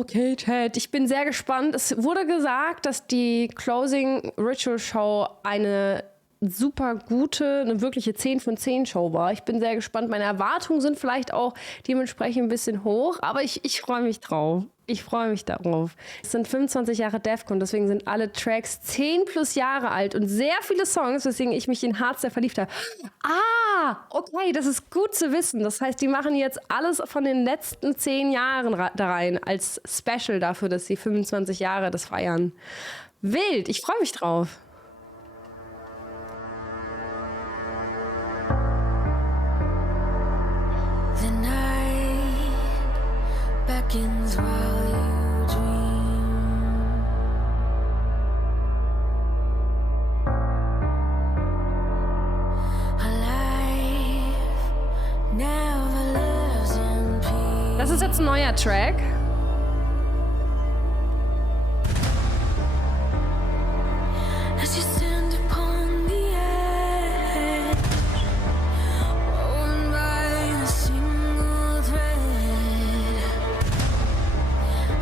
Okay, Chat, ich bin sehr gespannt. Es wurde gesagt, dass die Closing Ritual Show eine super gute, eine wirkliche 10 von 10 Show war. Ich bin sehr gespannt. Meine Erwartungen sind vielleicht auch dementsprechend ein bisschen hoch, aber ich freue mich drauf. Ich freue mich darauf. Es sind 25 Jahre Defcon, deswegen sind alle Tracks 10 plus Jahre alt und sehr viele Songs, weswegen ich mich in Hardstyle verliebt habe. Ah, okay, das ist gut zu wissen. Das heißt, die machen jetzt alles von den letzten 10 Jahren da rein als Special dafür, dass sie 25 Jahre das feiern. Wild, ich freue mich drauf. The night beckons while you dream. A life never lives in peace. Das ist jetzt ein neuer Track. As you stand upon the edge, woven by a single thread,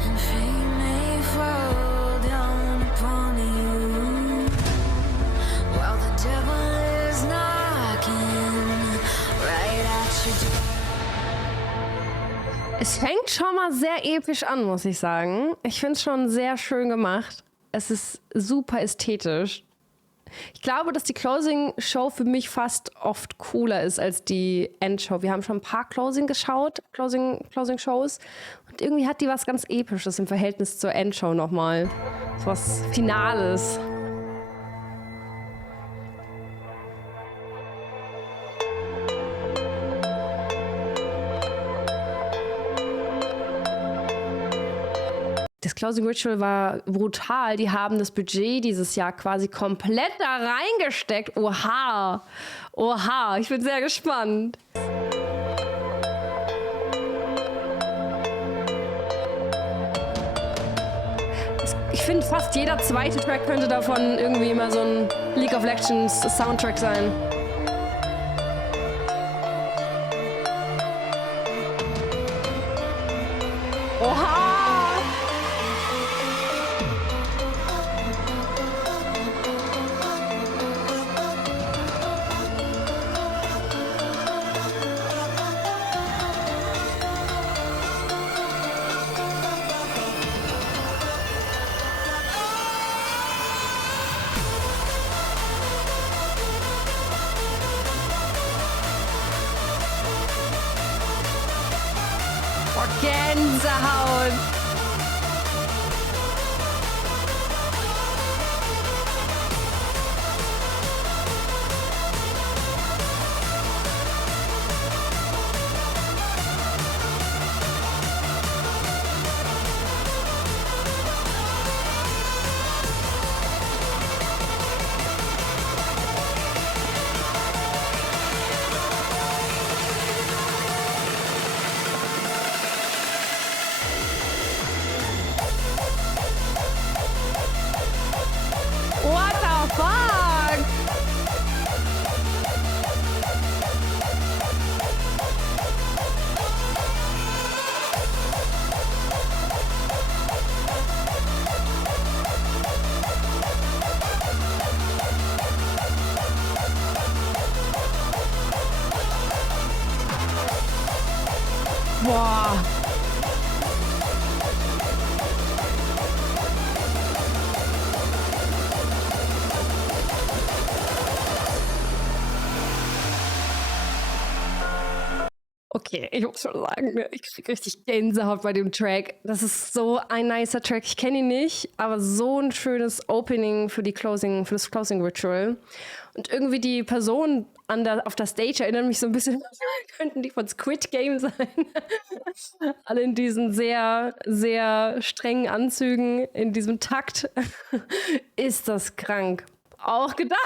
and fate may fall down upon you, while the devil is knocking right at your door. Es fängt schon mal sehr episch an, muss ich sagen. Ich finde es schon sehr schön gemacht. Es ist super ästhetisch. Ich glaube, dass die Closing-Show für mich fast oft cooler ist als die Endshow. Wir haben schon ein paar Closing-Shows. Und irgendwie hat die was ganz Episches im Verhältnis zur Endshow nochmal. So was Finales. Das Closing Ritual war brutal. Die haben das Budget dieses Jahr quasi komplett da reingesteckt. Oha. Oha. Ich bin sehr gespannt. Ich finde, fast jeder zweite Track könnte davon irgendwie mal so ein League of Legends Soundtrack sein. Oha. Gänsehaut. What the fuck? Boah. Okay, ich muss schon sagen, ich krieg richtig Gänsehaut bei dem Track. Das ist so ein nicer Track. Ich kenne ihn nicht, aber so ein schönes Opening für für das Closing Ritual. Und irgendwie die Personen auf der Stage erinnern mich so ein bisschen, könnten die von Squid Game sein. Alle in diesen sehr, sehr strengen Anzügen, in diesem Takt. Ist das krank. Auch gedacht.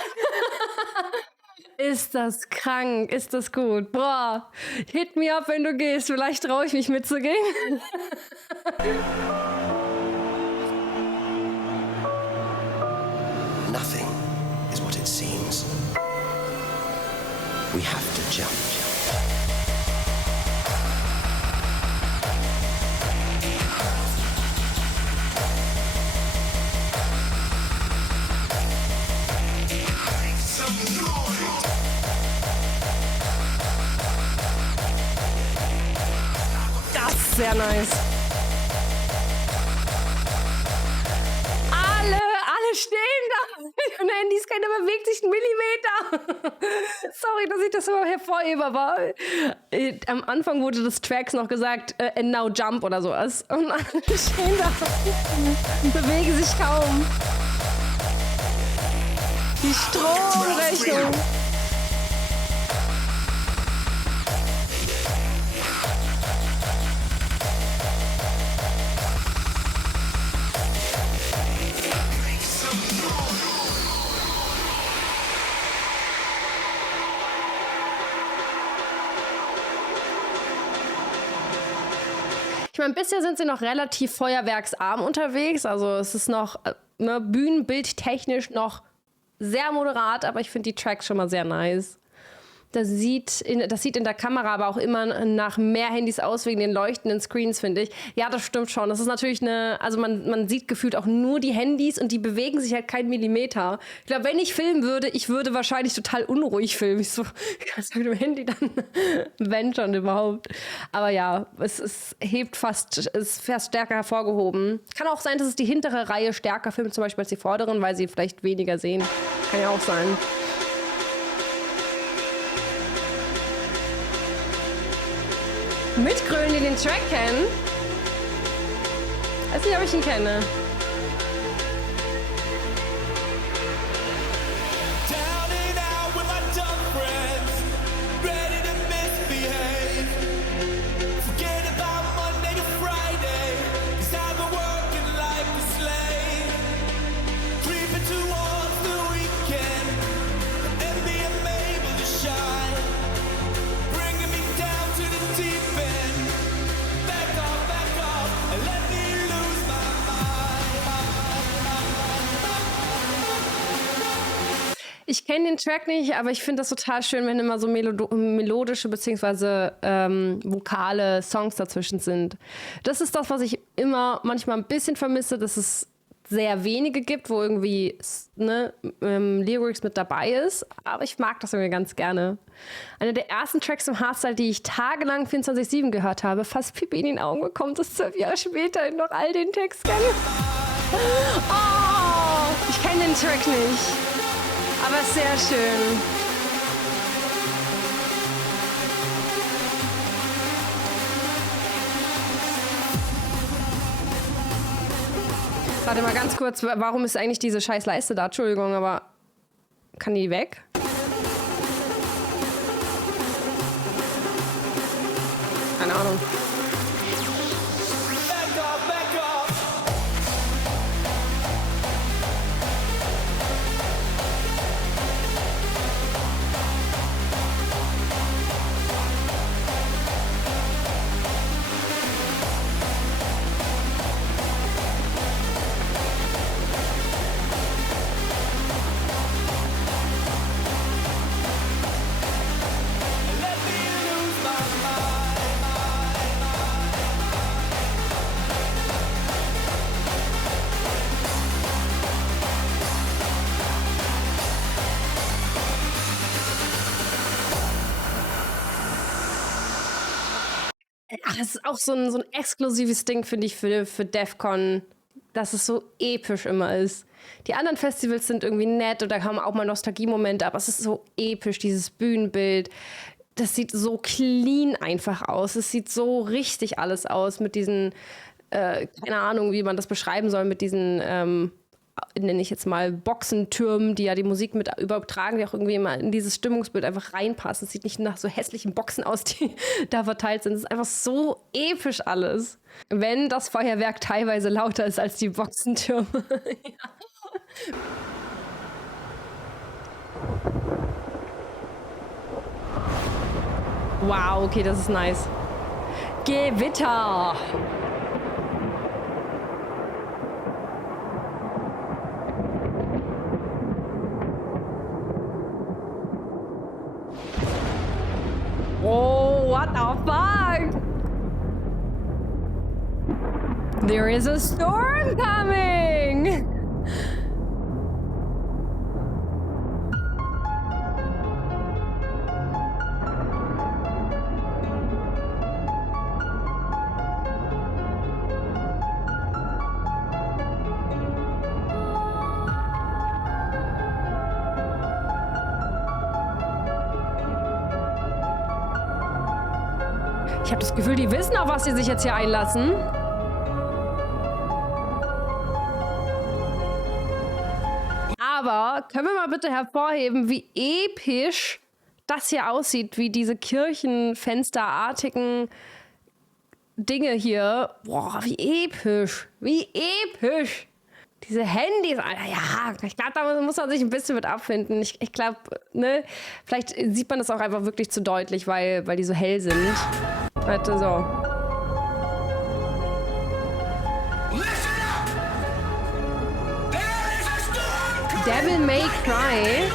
Ist das krank? Ist das gut? Boah, hit me up, wenn du gehst. Vielleicht traue ich mich mitzugehen. Nothing is what it seems. We have to jump. sehr nice. Alle stehen da. Und Handys, keiner bewegt sich einen Millimeter. Sorry, dass ich das immer hervorhebe, aber am Anfang wurde des Tracks noch gesagt, and now jump oder sowas. Und alle stehen da. Bewegen sich kaum. Die Stromrechnung. Ich meine, bisher sind sie noch relativ feuerwerksarm unterwegs. Also es ist noch bühnenbildtechnisch noch sehr moderat, aber ich finde die Tracks schon mal sehr nice. Das sieht in der Kamera aber auch immer nach mehr Handys aus wegen den leuchtenden Screens, finde ich. Ja, das stimmt schon. Das ist natürlich also man sieht gefühlt auch nur die Handys und die bewegen sich halt keinen Millimeter. Ich glaube, wenn ich filmen würde, ich würde wahrscheinlich total unruhig filmen. Ich so, kannst du mit dem Handy dann, wenn schon überhaupt. Aber ja, es ist fast stärker hervorgehoben. Kann auch sein, dass es die hintere Reihe stärker filmt, zum Beispiel als die vorderen, weil sie vielleicht weniger sehen. Kann ja auch sein. Mitgrölen, die den Track kennen. Weiß nicht, ob ich ihn kenne. Ich kenne den Track nicht, aber ich finde das total schön, wenn immer so melodische bzw. vokale Songs dazwischen sind. Das ist das, was ich immer manchmal ein bisschen vermisse, dass es sehr wenige gibt, wo irgendwie Lyrics mit dabei ist. Aber ich mag das irgendwie ganz gerne. Einer der ersten Tracks im Hardstyle, die ich tagelang 24/7 gehört habe, fast Pipi in den Augen bekommt, das 12 Jahre später noch all den Text kenne. Oh, ich kenne den Track nicht. Aber sehr schön. Warte mal ganz kurz, warum ist eigentlich diese scheiß Leiste da? Entschuldigung, aber kann die weg? Keine Ahnung. Ach, das ist auch so ein exklusives Ding, finde ich, für Defcon, dass es so episch immer ist. Die anderen Festivals sind irgendwie nett und da haben auch mal Nostalgie-Momente, aber es ist so episch, dieses Bühnenbild. Das sieht so clean einfach aus. Es sieht so richtig alles aus mit diesen, keine Ahnung, wie man das beschreiben soll, mit diesen, nenne ich jetzt mal Boxentürmen, die ja die Musik mit übertragen, die auch irgendwie immer in dieses Stimmungsbild einfach reinpassen. Es sieht nicht nach so hässlichen Boxen aus, die da verteilt sind. Es ist einfach so episch alles. Wenn das Feuerwerk teilweise lauter ist als die Boxentürme. Ja. Wow, okay, das ist nice. Gewitter! Oh, what the fuck? There is a storm coming! Ich habe das Gefühl, die wissen, auf was sie sich jetzt hier einlassen. Aber können wir mal bitte hervorheben, wie episch das hier aussieht, wie diese Kirchenfensterartigen Dinge hier. Boah, wie episch. Wie episch. Diese Handys, Alter, ja, ich glaube, da muss man sich ein bisschen mit abfinden. Ich glaube, ne, vielleicht sieht man das auch einfach wirklich zu deutlich, weil die so hell sind. Warte, so. Devil May Cry.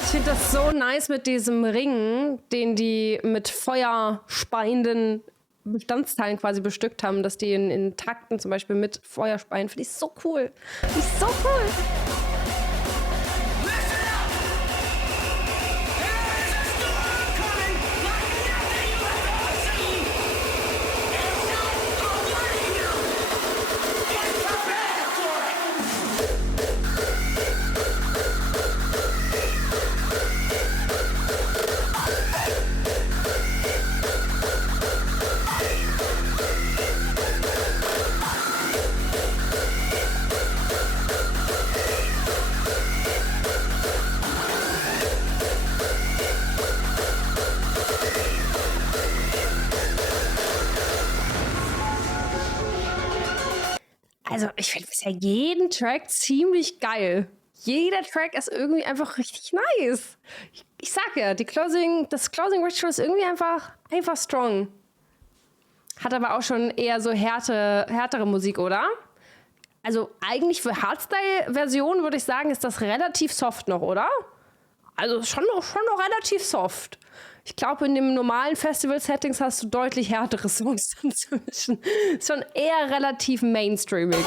Ich finde das so nice mit diesem Ring, den die mit feuerspeienden Bestandteilen quasi bestückt haben, dass die in Takten zum Beispiel mit Feuer speien. Finde ich so cool. Finde ich so cool. Also, ich finde bisher jeden Track ziemlich geil. Jeder Track ist irgendwie einfach richtig nice. Ich sag ja, das Closing Ritual ist irgendwie einfach strong. Hat aber auch schon eher so härtere Musik, oder? Also eigentlich für Hardstyle-Versionen würde ich sagen, ist das relativ soft noch, oder? Also schon noch relativ soft. Ich glaube, in den normalen Festival-Settings hast du deutlich härtere Songs dazwischen. Ist schon eher relativ mainstreamig.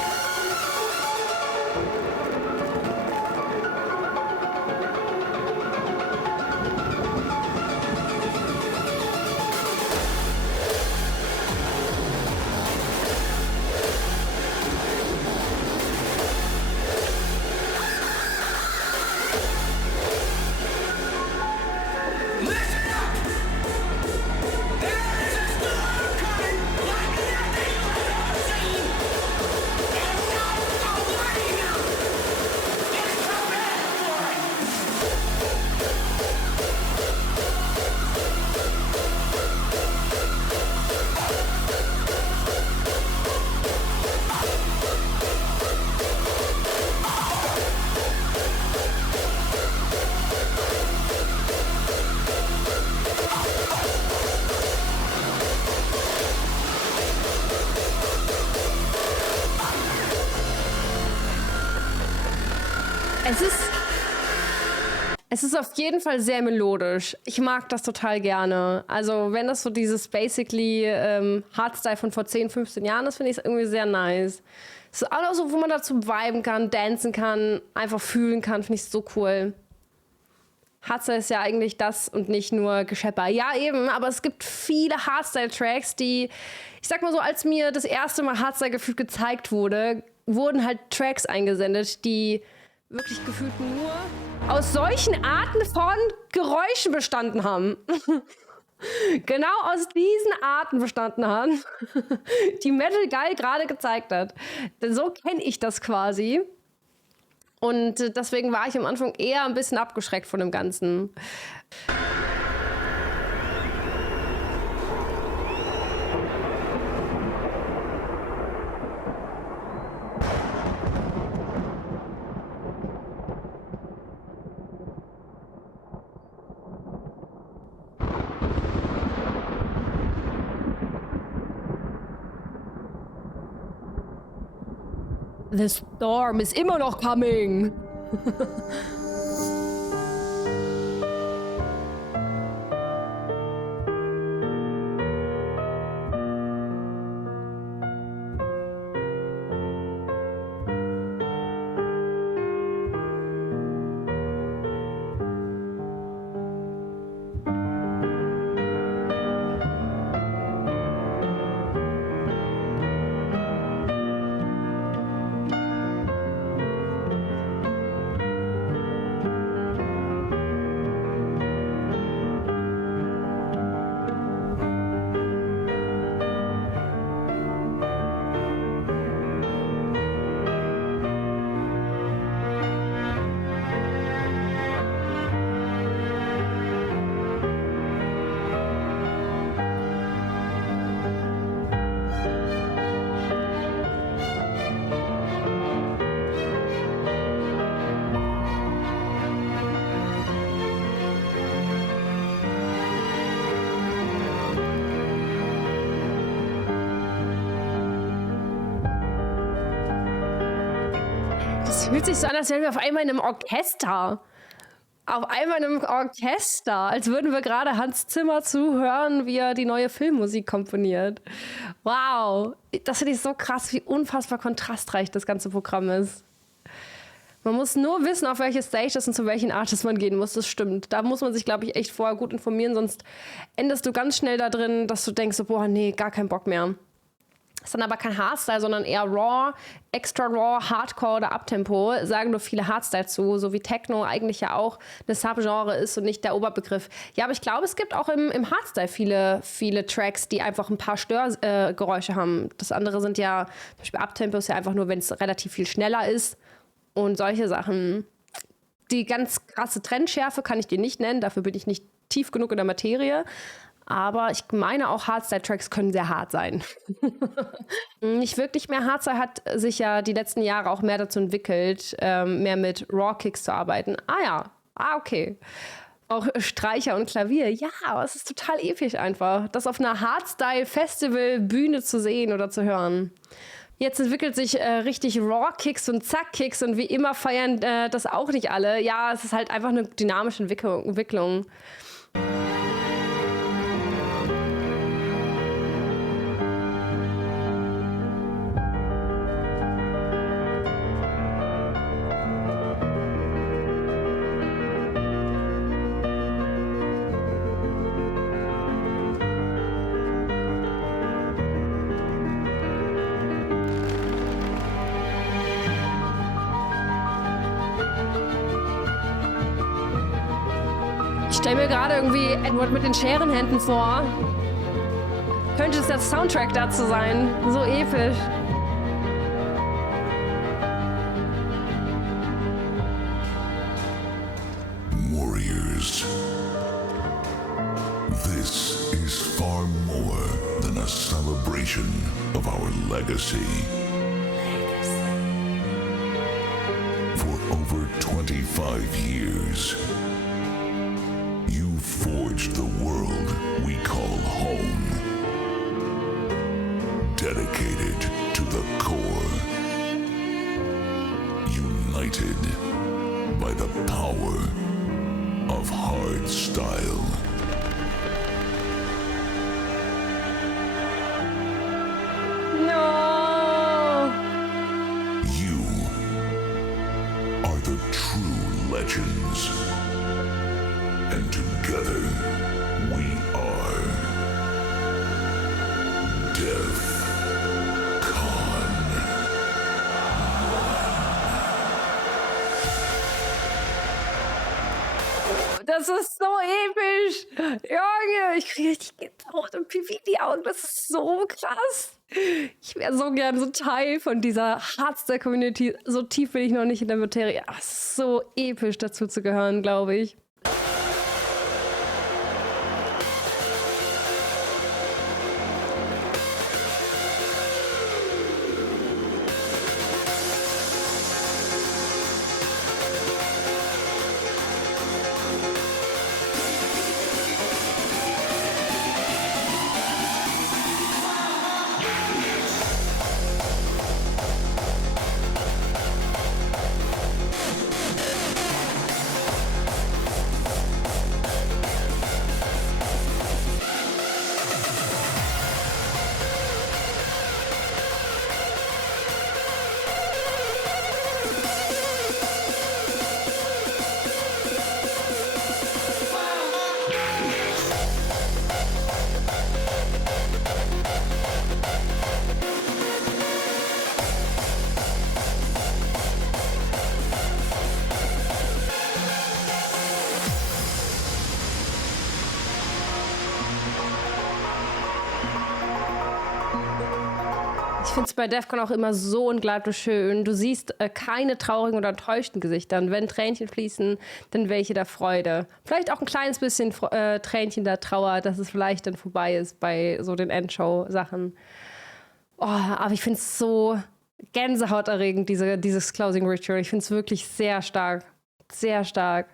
Es ist auf jeden Fall sehr melodisch. Ich mag das total gerne. Also wenn das so dieses basically Hardstyle von vor 10, 15 Jahren ist, finde ich es irgendwie sehr nice. Es ist alles so, wo man dazu viben kann, dancen kann, einfach fühlen kann, finde ich so cool. Hardstyle ist ja eigentlich das und nicht nur Geschepper. Ja, eben, aber es gibt viele Hardstyle-Tracks, die, ich sag mal so, als mir das erste Mal Hardstyle-Gefühl gezeigt wurde, wurden halt Tracks eingesendet, die wirklich gefühlt nur aus solchen Arten von Geräuschen bestanden haben. Genau aus diesen Arten bestanden haben, die Metal Guy gerade gezeigt hat. Denn so kenne ich das quasi. Und deswegen war ich am Anfang eher ein bisschen abgeschreckt von dem Ganzen. The storm is immer noch coming. Es fühlt sich so an, als wären wir auf einmal in einem Orchester. Auf einmal in einem Orchester. Als würden wir gerade Hans Zimmer zuhören, wie er die neue Filmmusik komponiert. Wow. Das finde ich so krass, wie unfassbar kontrastreich das ganze Programm ist. Man muss nur wissen, auf welche Stages und zu welchen Artists man gehen muss. Das stimmt. Da muss man sich, glaube ich, echt vorher gut informieren. Sonst endest du ganz schnell da drin, dass du denkst, so, boah, nee, gar keinen Bock mehr. Ist dann aber kein Hardstyle, sondern eher Raw, Extra Raw, Hardcore oder Uptempo, sagen nur viele Hardstyle zu, so wie Techno eigentlich ja auch eine Subgenre ist und nicht der Oberbegriff. Ja, aber ich glaube, es gibt auch im Hardstyle viele Tracks, die einfach ein paar Störgeräusche haben. Das andere sind ja, zum Beispiel Uptempo ist ja einfach nur, wenn es relativ viel schneller ist und solche Sachen. Die ganz krasse Trendschärfe kann ich dir nicht nennen, dafür bin ich nicht tief genug in der Materie. Aber ich meine auch, Hardstyle-Tracks können sehr hart sein. Nicht wirklich mehr. Hardstyle hat sich ja die letzten Jahre auch mehr dazu entwickelt, mehr mit Raw-Kicks zu arbeiten. Okay. Auch Streicher und Klavier. Ja, aber es ist total episch einfach, das auf einer Hardstyle-Festival-Bühne zu sehen oder zu hören. Jetzt entwickelt sich richtig Raw-Kicks und Zack-Kicks und wie immer feiern das auch nicht alle. Ja, es ist halt einfach eine dynamische Entwicklung. Ich stelle mir gerade irgendwie Edward mit den Scherenhänden vor. Könnte es der Soundtrack dazu sein? So episch. Warriors, this is far more than a celebration of our legacy. For over 25 years, forged the world we call home. Dedicated to the core. United by the power of hardstyle. No! You are the true legends. And together we are Death Con. Das ist so episch. Junge, ich kriege richtig Gänsehaut und Pipi in die Augen. Das ist so krass. Ich wäre so gern so Teil von dieser Hardstyle-Community. So tief bin ich noch nicht in der Materie. Aber es ist so episch, dazu zu gehören, glaube ich. finde es bei Defcon auch immer so unglaublich schön. Du siehst keine traurigen oder enttäuschten Gesichter. Und wenn Tränchen fließen, dann welche der Freude. Vielleicht auch ein kleines bisschen Tränchen der Trauer, dass es vielleicht dann vorbei ist bei so den Endshow-Sachen. Oh, aber ich finde es so gänsehauterregend, dieses Closing Ritual. Ich finde es wirklich sehr stark. Sehr stark.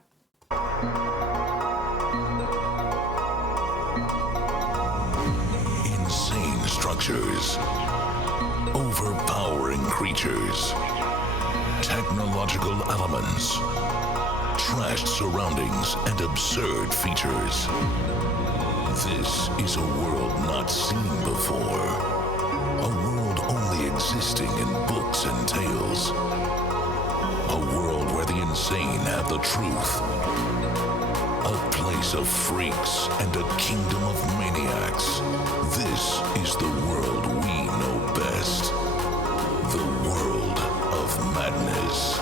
Insane structures, overpowering creatures, technological elements, trashed surroundings, and absurd features. This is a world not seen before. A world only existing in books and tales. A world where the insane have the truth. A place of freaks and a kingdom of maniacs. This is the world we know best. The world of madness.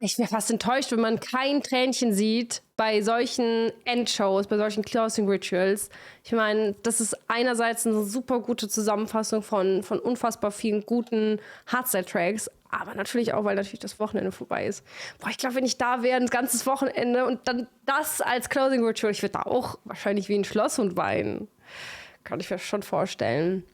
Ich wäre fast enttäuscht, wenn man kein Tränchen sieht bei solchen Endshows, bei solchen Closing Rituals. Ich meine, das ist einerseits eine super gute Zusammenfassung von unfassbar vielen guten Hardstyle-Tracks, aber natürlich auch, weil natürlich das Wochenende vorbei ist. Boah, ich glaube, wenn ich da wäre, ein ganzes Wochenende und dann das als Closing Ritual, ich würde da auch wahrscheinlich wie ein Schlosshund weinen. Kann ich mir schon vorstellen.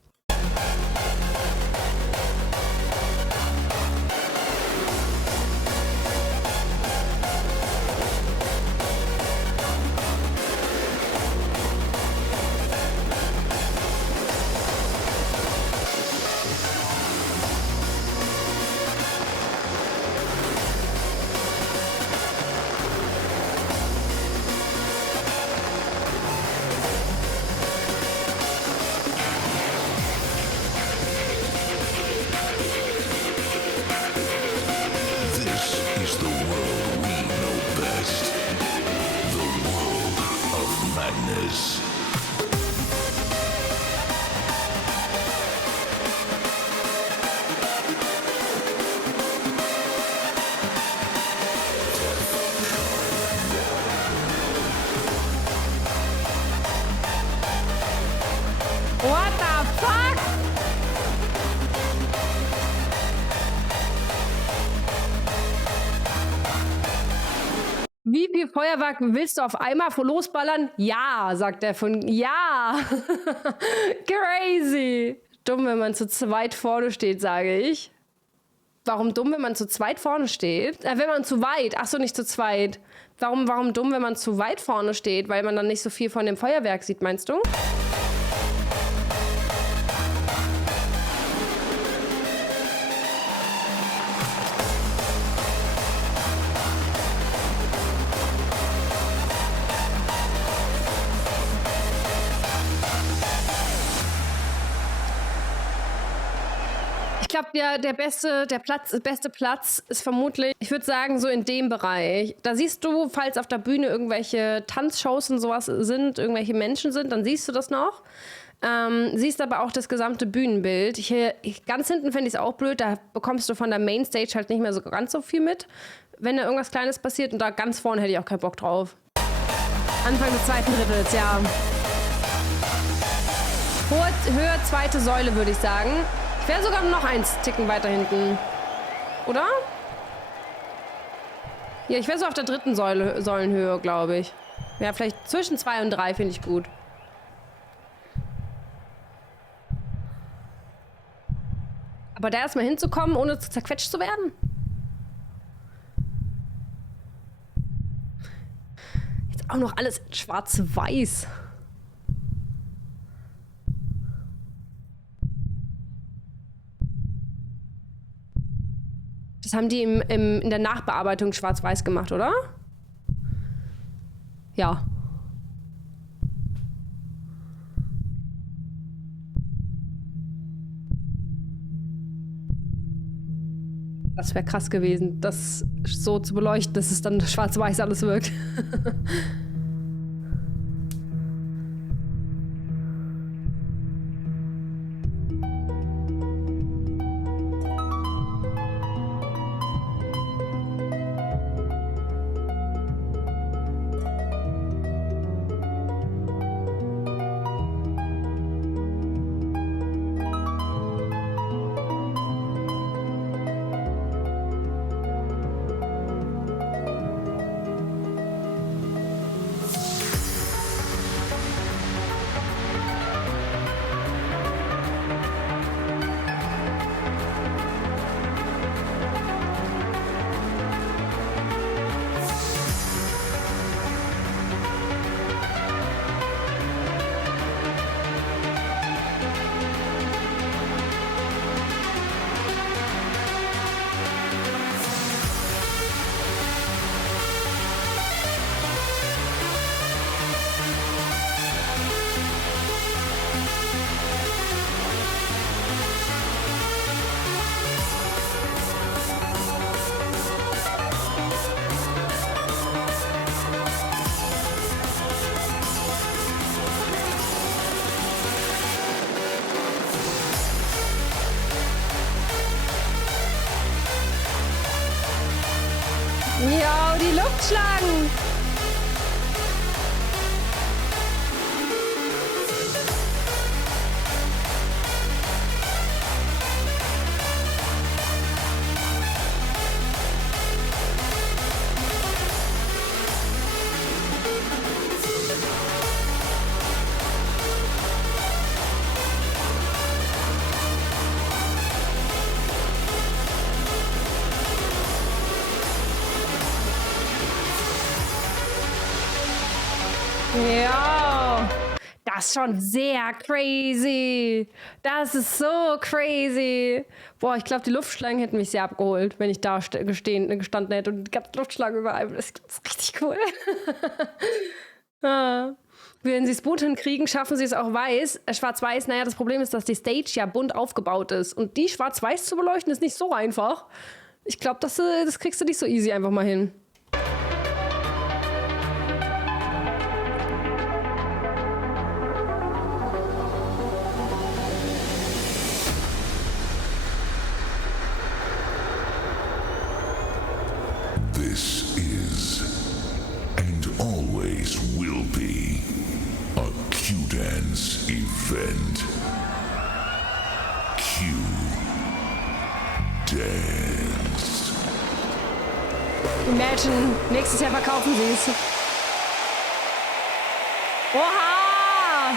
What the fuck? Wie viel Feuerwerk willst du auf einmal losballern? Ja, sagt er von ja. Crazy. Dumm, wenn man zu zweit vorne steht, sage ich. Warum dumm, wenn man zu zweit vorne steht? Wenn man zu weit. Ach so, nicht zu zweit. Warum dumm, wenn man zu weit vorne steht? Weil man dann nicht so viel von dem Feuerwerk sieht, meinst du? Ich glaube, der beste Platz ist vermutlich, ich würde sagen, so in dem Bereich. Da siehst du, falls auf der Bühne irgendwelche Tanzshows und sowas sind, irgendwelche Menschen sind, dann siehst du das noch. Siehst aber auch das gesamte Bühnenbild. Ganz hinten fände ich es auch blöd, da bekommst du von der Mainstage halt nicht mehr so ganz so viel mit, wenn da irgendwas Kleines passiert. Und da ganz vorne hätte ich auch keinen Bock drauf. Anfang des zweiten Drittels, ja. Höhe zweite Säule, würde ich sagen. Ich wäre sogar noch eins Ticken weiter hinten. Oder? Ja, ich wäre so auf der dritten Säulenhöhe, glaube ich. Ja, vielleicht zwischen 2 und 3 finde ich gut. Aber da erstmal hinzukommen, ohne zerquetscht zu werden? Auch noch alles in schwarz-weiß. Das haben die in der Nachbearbeitung schwarz-weiß gemacht, oder? Ja. Das wäre krass gewesen, das so zu beleuchten, dass es dann schwarz-weiß alles wirkt. Ja, die Luftschlangen. Ja, das ist schon sehr crazy. Das ist so crazy. Boah, ich glaube, die Luftschlangen hätten mich sehr abgeholt, wenn ich da gestanden hätte und die ganze Luftschlange überall. Das ist richtig cool. Wenn sie es bunt hinkriegen, schaffen sie es auch weiß. Schwarz-weiß, naja, das Problem ist, dass die Stage ja bunt aufgebaut ist. Und die schwarz-weiß zu beleuchten, ist nicht so einfach. Ich glaube, das kriegst du nicht so easy einfach mal hin. This is, and always will be, a Q-Dance event. Q-Dance. Imagine, nächstes Jahr verkaufen sie es. Oha!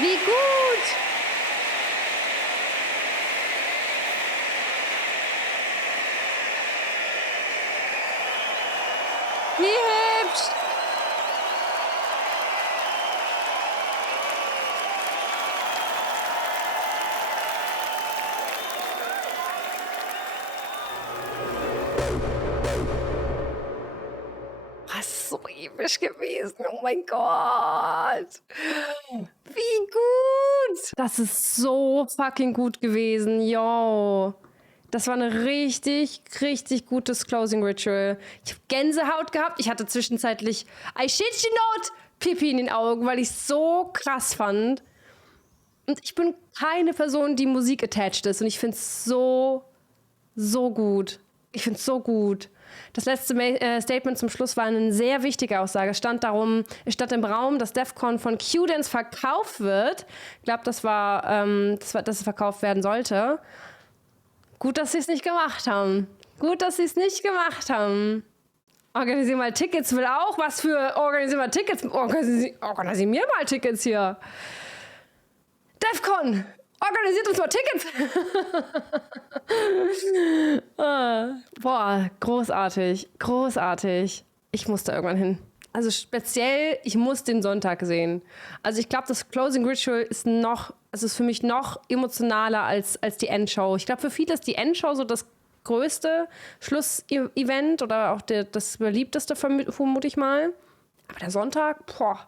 Wie gut! Wie hübsch! Was so episch gewesen. Oh mein Gott. Wie gut. Das ist so fucking gut gewesen. Yo. Das war eine richtig, richtig gutes Closing Ritual. Ich habe Gänsehaut gehabt. Ich hatte zwischenzeitlich, I shit you not, Pipi in den Augen, weil ich es so krass fand. Und ich bin keine Person, die Musik attached ist. Und ich finde es so, so gut. Ich finde es so gut. Das letzte Statement zum Schluss war eine sehr wichtige Aussage. Es stand im Raum, dass DEFCON von Q-Dance verkauft wird. Ich glaube, dass es verkauft werden sollte. Gut, dass sie es nicht gemacht haben. Gut, dass sie es nicht gemacht haben. Organisier mal Tickets, will auch was für organisier mal Tickets. Organisier mir mal Tickets hier. DEFCON Organisiert uns mal Tickets! Boah, großartig. Großartig. Ich muss da irgendwann hin. Also speziell, ich muss den Sonntag sehen. Also ich glaube, das Closing Ritual ist für mich noch emotionaler als die Endshow. Ich glaube, für viele ist die Endshow so das größte Schlussevent oder auch das beliebteste, vermute ich mal. Aber der Sonntag, boah.